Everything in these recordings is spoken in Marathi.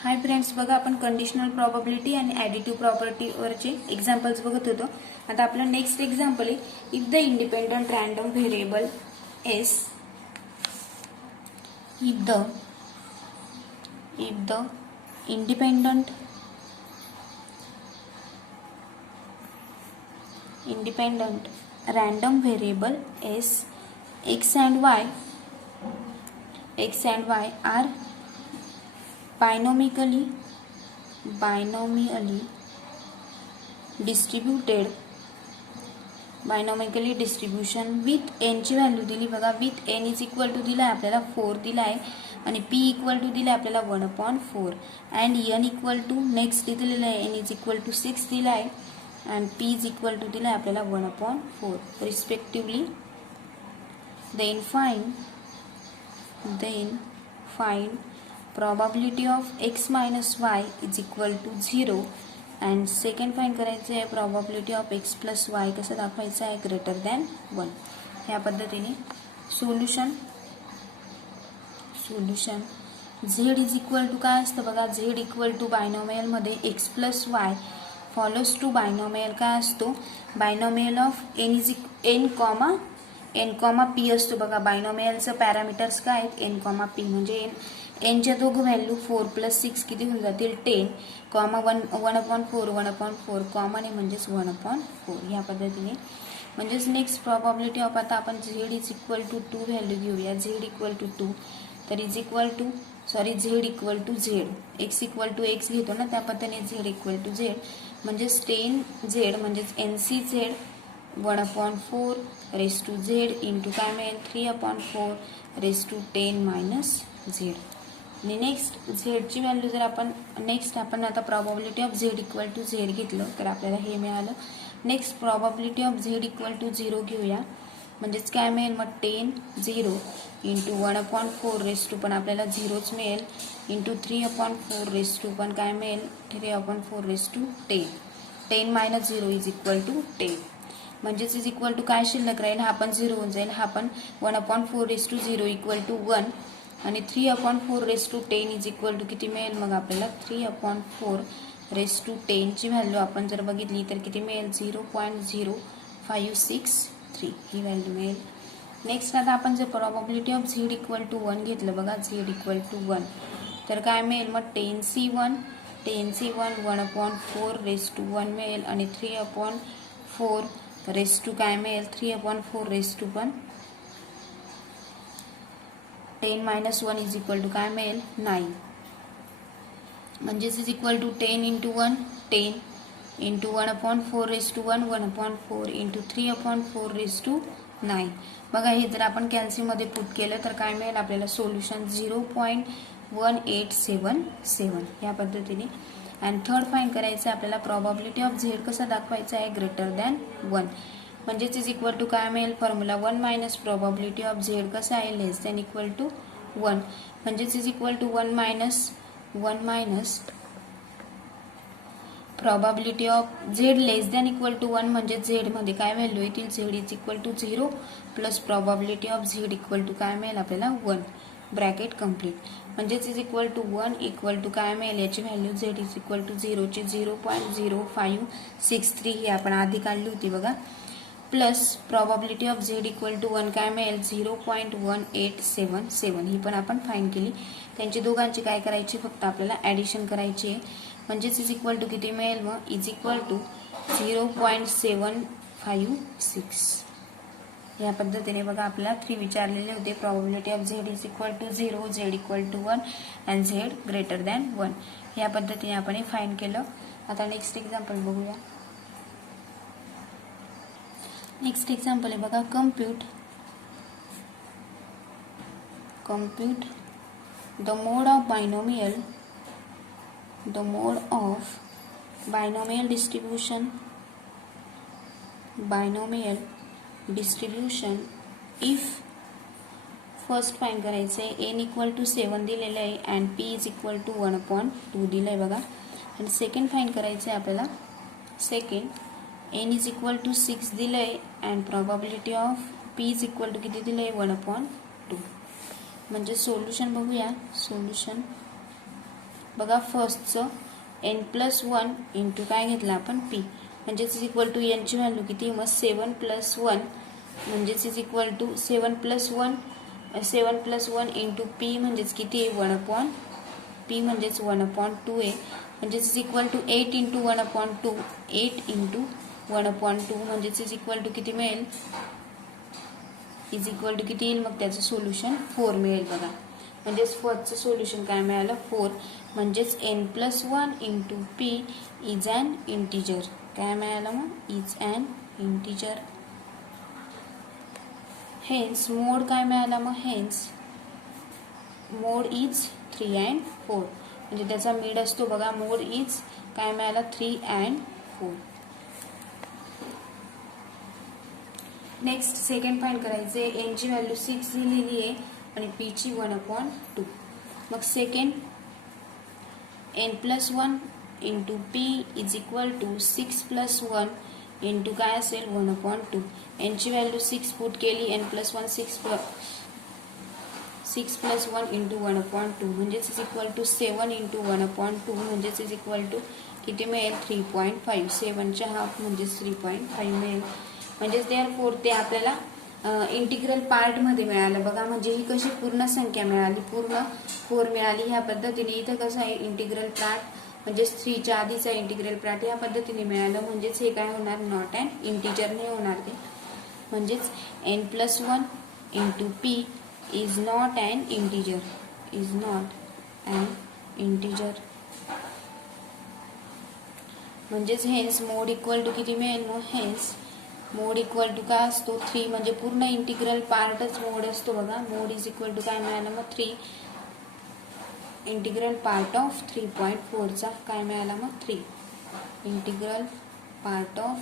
हाय फ्रेंड्स, बघा आपण कंडिशनल प्रोबॅबिलिटी आणि ॲडिटिव्ह प्रॉपर्टीवरचे एक्झाम्पल्स बघत होतो. आता आपलं नेक्स्ट एक्झाम्पल आहे, if the independent random variable S if the independent random variable s x and y are binomially distribution with n ची व्हॅल्यू दिली बघा. With n is equal to दिला आपल्याला 4 दिला आहे आणि p इक्वल टू दिला आपल्याला 1/4 and n equal to next दिलेला आहे n इज इक्वल टू 6 दिला आहे and p is equal to दिला आपल्याला 1/4 respectively. Then find probability of x minus y is equal to 0 and second find करायचं आहे probability of x plus y कसं दाखवायचं आहे ग्रेटर दॅन 1. ह्या पद्धतीने solution z is equal to काय असतं बघा. z इक्वल टू बायनॉमियल मध्ये x plus y follows to binomial काय असतो, binomial of n comma p असतो बघा. बायनॉमियलचं पॅरामीटर्स काय आहेत n कॉमा p म्हणजे n च्या दोघं व्हॅल्यू 4 प्लस 6 किती होऊन जातील 10 कॉमा 1/4 कॉमन आहे म्हणजेच 1/4. ह्या पद्धतीने म्हणजेच नेक्स्ट प्रॉबॅबिलिटी ऑफ आता आपण z is equal to 2 value घेऊया. z इक्वल टू 2 तर z equal to z x equal to x घेतो ना त्या पद्धतीने z इक्वल टू z म्हणजेच 10z म्हणजेच NCZ 1/4 raise to z into काय मिळेल 3/4 रेस टू 10 - z. आणि नेक्स्ट झेडची व्हॅल्यू जर आपण आता probability of z equal to z घेतलं तर आपल्याला हे मिळालं. Next probability of z equal to 0 घेऊया म्हणजेच काय मिळेल मग 10 इंटू 1/4 रेस टू पण आपल्याला 0च मिळेल इंटू 3/4 रेस टू पण काय मिळेल 3/4 raise to 10 -0 is equal to 10 म्हणजेच इज इक्वल टू काय शिल्लक राहील हा पण 0 होऊन जाईल. हा पण 1/4 रेस टू 0 इक्वल टू 1 आणि 3/4 raise to 10 is equal to किती मिळेल मग आपल्याला 3/4 रेस टू 10 ची व्हॅल्यू आपण जर बघितली तर किती मिळेल 0.0563 ही व्हॅल्यू मिळेल. नेक्स्ट आता आपण जर probability of z equal to 1 घेतलं बघा. झेड इक्वल टू 1 तर काय मिळेल मग 10C1 1/4 रेस टू 1 मिळेल आणि 3/4 रेस टू काय मिळेल 3/4 रेस टू पण 10 - 1 इज इक्वल टू काय मिळेल 9 म्हणजेच is equal to 10 into 1 10 into 1/4 raise to 1 1/4 into 3/4 raise to 9. बघा हे जर आपण कॅल्सीमध्ये पुट केलं तर काय मिळेल आपल्याला सोल्युशन 0.1877 या पद्धतीने. अँड थर्ड फाइंड करायचं आपल्याला प्रॉबॅबिलिटी ऑफ झेड कसा दाखवायचा आहे ग्रेटर दॅन 1 म्हणजेच इज इक्वल टू काय मिळेल formula 1 minus probability of z कसं आहे लेस दॅन इक्वल टू 1 म्हणजेच is equal to 1 minus probability of z less than equal to 1 म्हणजे झेड मध्ये काय व्हॅल्यू येतील z is equal to 0 plus probability of z equal to काय मिळेल आपल्याला 1 ब्रॅकेट कम्प्लीट म्हणजेच is equal to 1 equal to काय मिळेल याची value z is equal to 0 ची 0.0563 ही आपण आधी काढली होती बघा plus probability of z equal to 1 काय मिळेल 0.1877 ही पण आपण फाइंड केली. त्यांची दोघांची काय करायची फक्त आपल्याला ॲडिशन करायची आहे म्हणजेच इज इक्वल टू किती मिळेल मग इज इक्वल टू 0.756 या पद्धतीने. बघा आपल्याला 3 विचारलेले होते. Probability of z is equal to 0 z equal to 1 and z greater than 1 या पद्धतीने आपण हे फाइंड केलं. आता नेक्स्ट एक्झाम्पल बघूया. नेक्स्ट एक्झाम्पल आहे बघा. Compute the mode of binomial distribution if first find करायचं आहे n इक्वल टू 7 दिलेलं आहे and p is equal to 1/2 दिलं आहे बघा. अँड सेकंड फाइंड करायचं आहे आपल्याला. Second n is equal to 6 दिलं आहे and probability of p is equal to किती दिलं आहे 1/2 म्हणजे सोल्युशन बघूया. सोल्युशन बघा फर्स्टचं n+1 इंटू काय घेतलं आपण p, म्हणजेच इज इक्वल टू एनची व्हॅल्यू किती मग 7+1 म्हणजेच is equal to 7+1 into p म्हणजेच किती आहे 1/p म्हणजेच 1/2 आहे, म्हणजेच is equal to 8 into 1/2 8 into 1/2 म्हणजेच इज इक्वल टू किती मिळेल, इज इक्वल टू किती येईल मग त्याचं सोल्युशन 4 मिळेल बघा. म्हणजेच फर्स्टचं सोल्युशन काय मिळालं 4, म्हणजेच n+1 into p is an integer. काय मिळालं मग is an integer. Hence mode काय मिळाला मग हेन्स मोड इज 3 and 4, म्हणजे त्याचा मिड असतो बघा मोड इज काय मिळाला 3 and 4. नेक्स्ट सेकंड फाइंड करायचे. एन ची व्हॅल्यू 6 दिलेली आहे आणि पी ची 1/2. मग second n+1 into p is equal to 6+1 into काय असेल 1/2. एन ची व्हॅल्यू 6 पुट केली, n+1 6+1 इंटू 1/2 म्हणजेच इज इक्वल टू 7 इंटू 1/2 म्हणजेच इज इक्वल टू किती मिळेल 3.5. 7च्या हाफ म्हणजेच 3.5 मिळेल. म्हणजेच देअरफॉर ते आपल्याला इंटिग्रल पार्टमध्ये मिळालं बघा. म्हणजे ही कशी पूर्ण संख्या मिळाली, पूर्ण 4 मिळाली ह्या पद्धतीने. इथं कसं आहे इंटिग्रल पार्ट म्हणजेच 3च्या आधीचा इंटिग्रल पार्ट ह्या पद्धतीने मिळालं, म्हणजेच हे काय होणार नॉट अन इंटिजर नाही होणार ते. म्हणजेच n+1 into p is not an integer, is not an integer. म्हणजेच हेन्स मोड इक्वल टू किती मिळेल मग हेन्स मोड इक्वल टू काय असतो 3, म्हणजे पूर्ण इंटिग्रल पार्टच मोड असतो बघा. मोड इज इक्वल टू काय मिळालं मग 3 इंटिग्रल पार्ट ऑफ 3.4चा काय मिळाला मग 3 integral part of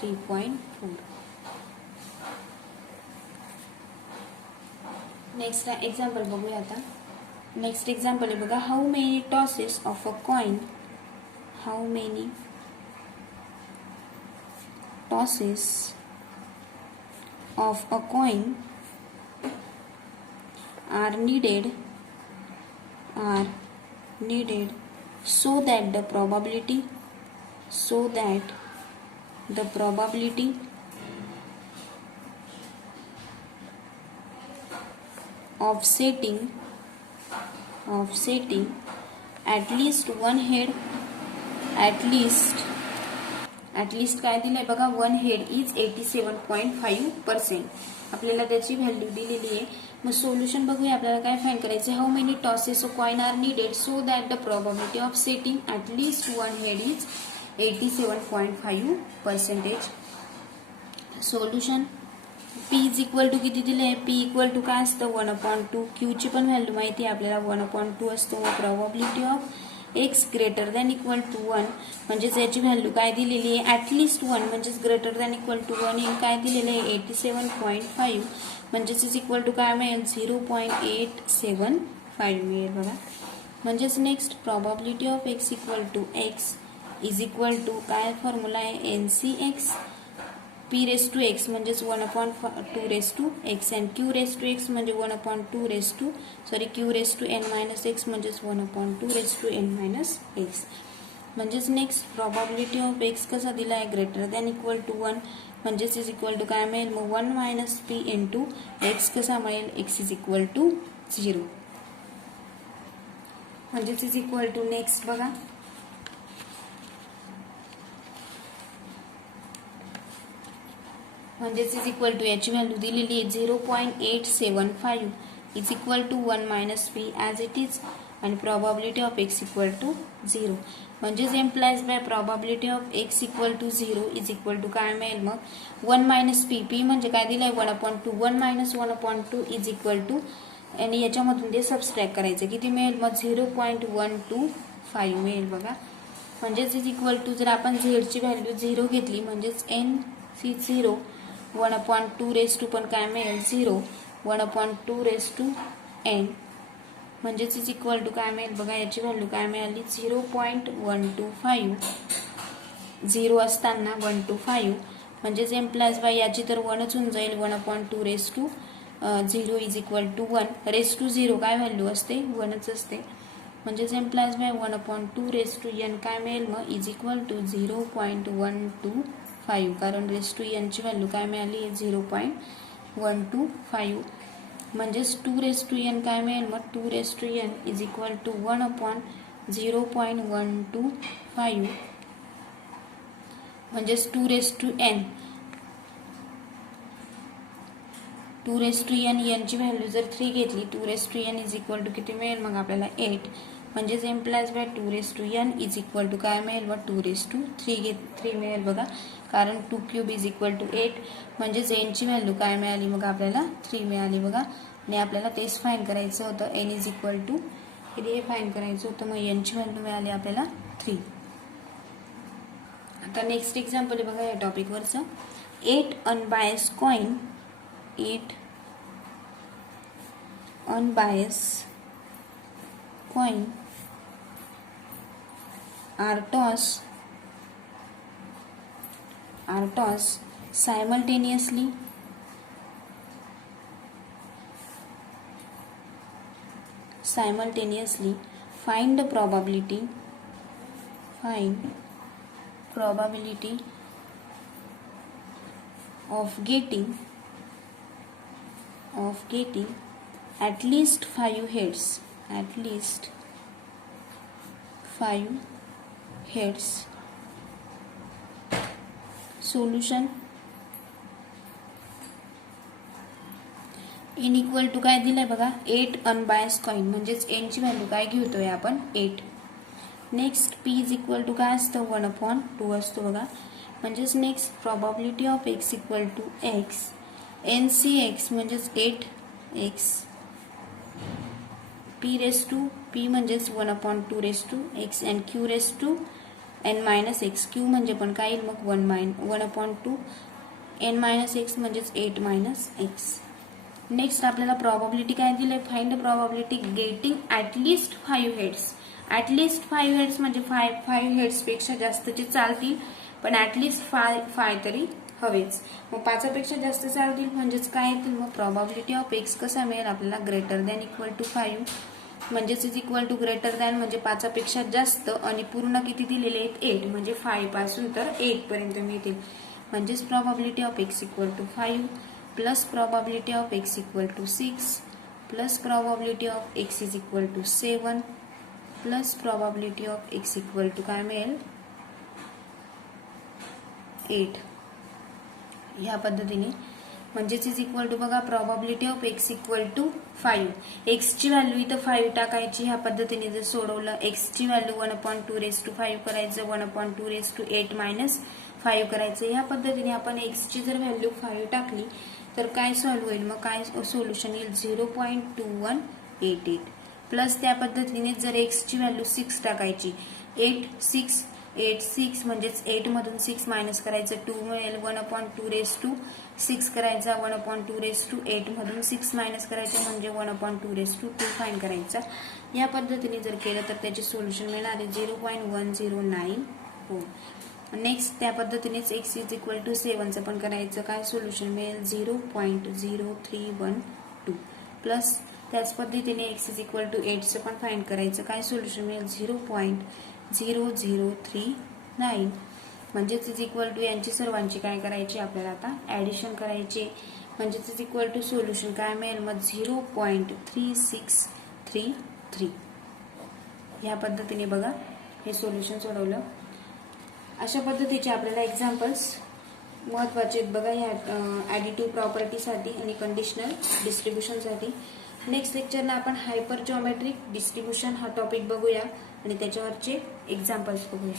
3.4. Next example बघूया आता. नेक्स्ट एक्झाम्पल आहे बघा. How many tosses of a coin, how many tosses of a coin are needed so that the probability of setting at least one head, at least काय दिलंय बघा 1 हेड इज 87.5%. आपल्याला त्याची व्हॅल्यू दिलेली आहे. मग सोल्युशन बघूया. आपल्याला काय फाइंड करायचं. How many tosses of coin are needed so that the probability of setting at least 1 head is 87.5%. Solution p is equal to किती दिले, पी इक्वल टू काय असतं 1/2. क्यू ची पण व्हॅल्यू माहिती आहे आपल्याला 1/2 असतो. Probability of x greater than equal to 1 म्हणजेच याची व्हॅल्यू काय दिलेली आहे ॲटलिस्ट 1 म्हणजेच ग्रेटर दॅन इक्वल टू 1 हे काय दिलेलं आहे 87.5 म्हणजेच इज इक्वल टू काय मिळेल 0.875 मिळेल बघा. म्हणजेच next probability of x equal to x is equal to काय फॉर्म्युला आहे NCx p raise to x म्हणजेच 1/2 raise to x and q raise to x म्हणजे 1/2 raise to q raise to n minus x म्हणजेच 1/2 raise to n minus x. म्हणजेच नेक्स्ट प्रोबॅबिलिटी ऑफ x कसा दिला आहे ग्रेटर दॅन इक्वल टू 1 म्हणजेच इज इक्वल टू काय मिळेल मग 1 मायनस p इंटू x कसा मिळेल x इज इक्वल टू 0 म्हणजेच इज इक्वल टू नेक्स्ट बघा. म्हणजेच इज इक्वल टू याची व्हॅल्यू दिलेली आहे 0.875 is equal to 1 minus P as it is आणि probability of X equal to 0 म्हणजेच implies by probability of X equal to 0 is equal to काय मिळेल मग 1 मायनस पी, पी म्हणजे काय दिलंय 1/2 1 मायनस 1/2 इज इक्वल टू आणि याच्यामधून ते सबस्ट्रॅक्ट करायचं किती मिळेल मग 0.125 मिळेल बघा. म्हणजेच इज इक्वल टू जर आपण झेडची व्हॅल्यू 0 घेतली म्हणजेच एन सी 0 1/2 रेस टू पण काय मिळेल 0 1/2 रेस टू n म्हणजेच इज इक्वल टू काय मिळेल बघा. याची व्हॅल्यू काय मिळाली 0.125 0 असताना 125 म्हणजेच एम्प्लाइज बाय याची तर 1च होऊन जाईल 1/2 raise to 0 is equal to 1 raise to 0 काय व्हॅल्यू असते 1च असते. म्हणजेच implies by 1/2 raise to n काय मिळेल मग इज इक्वल टू 0.125, कारण रेस टू एनची व्हॅल्यू काय मिळाली 0.125, म्हणजेच 2 रेस टू एन काय मिळेल मग 2 raise to N is equal to 1/0.125, म्हणजेच 2 रेस टू एन यांची व्हॅल्यू जर 3 घेतली 2 raise to N is equal to किती मिळेल मग आपल्याला 8, म्हणजेच implies by 2 raise to N is equal to काय मिळेल मग 2 रेस टू 3 मिळेल बघा, कारण 2 क्यूब इज इक्वल टू 8, म्हणजेच एनची व्हॅल्यू काय मिळाली मग आपल्याला 3 मिळाली बघा. आणि आपल्याला तेच फाईंड करायचं होतं, एन इज इक्वल टू किती हे फाईंड करायचं होतं, मग एनची व्हॅल्यू मिळाली आपल्याला 3. आता नेक्स्ट एक्झाम्पल आहे बघा या टॉपिकवरचं. 8 unbiased coin, 8 unbiased coin are tossed simultaneously find the probability of getting at least 5 heads. Solution n equal to काय दिलंय बघा 8 अनबायस्ड कॉइन, म्हणजेच n ची व्हॅल्यू काय घेतोय आपण 8. Next p is equal to काय असतं 1/2 असतो बघा, म्हणजेच next probability of x equal to x, NCX म्हणजेच 8x, p raise to p म्हणजेच 1/2 raise to x and q raise to n minus x, q म्हणजे पण काय येईल मग 1/2 n मायनस x म्हणजेच 8 मायनस x. नेक्स्ट आपल्याला प्रोबॅबिलिटी काय दिले, find the probability getting at least 5 heads. At least 5 heads म्हणजे 5 हेड्स पेक्षा जास्तचे चालतील, पण ॲटलिस्ट 5 तरी हवेच. मग 5 पेक्षा जास्त चालतील म्हणजेच काय येतील मग प्रोबॅबिलिटी ऑफ x कसा मिळेल आपल्याला ग्रेटर दॅन इक्वल टू 5, म्हणजेच is equal to greater than म्हणजे 5 पेक्षा जास्त आणि पूर्ण किती दिलेले आहेत 8, म्हणजे 5 पासून तर 8 पर्यंत मिळतील. म्हणजेच probability of x equal to 5 plus probability of x equal to 6 plus probability of x is equal to 7 plus probability of x equal to काय मिळेल 8. ह्या पद्धतीने म्हणजेच इज इक्वल टू बघा probability of x equal to 5, x ची व्हॅल्यू इथं 5 टाकायची. ह्या पद्धतीने जर सोडवलं x ची व्हॅल्यू 1/2 रेस टू 5 करायचं, 1/2 रेस टू 8 मायनस 5 करायचं. ह्या पद्धतीने आपण x ची जर व्हॅल्यू 5 टाकली तर काय सॉल्व्ह होईल मग काय सोल्युशन येईल 0.2188 प्लस त्या पद्धतीने जर x ची व्हॅल्यू 6 टाकायची, 6 म्हणजेच 8 मधून 6 मायनस करायचं 2 मिळेल, 1/2 रेस टू 6 करायचा, 1/2 रेस टू 8 मधून 6 मायनस करायचं म्हणजे 1/2 रेस टू 2 फाइंड करायचा. या पद्धतीने जर केलं तर त्याचे सोल्युशन मिळणार 0.1094. नेक्स्ट त्या पद्धतीनेच x इज इक्वल टू 7चं पण करायचं, काय सोल्युशन मिळेल 0.0312 प्लस त्याच पद्धतीने x इज इक्वल टू 8चं पण फाइंड करायचं, काय सोल्युशन मिळेल 0.0039, म्हणजेच इज इक्वल टू यांची सर्वांची काय करायची आपल्याला आता ऍडिशन करायचे, म्हणजेच इज इक्वल टू सोल्युशन काय मिळेल मग 0.3633. ह्या पद्धतीने बघा हे सोल्युशन सोडवलं. अशा पद्धतीचे आपल्याला एक्झाम्पल्स महत्त्वाचे आहेत बघा या ॲडिटिव्ह प्रॉपर्टीसाठी आणि कंडिशनल डिस्ट्रीब्युशनसाठी. नेक्स्ट लेक्चरला आपण हायपर जॉमेट्रिक डिस्ट्रीब्युशन हा टॉपिक बघूया आणि त्याच्यावरचे एक्झाम्पल्स बघूया.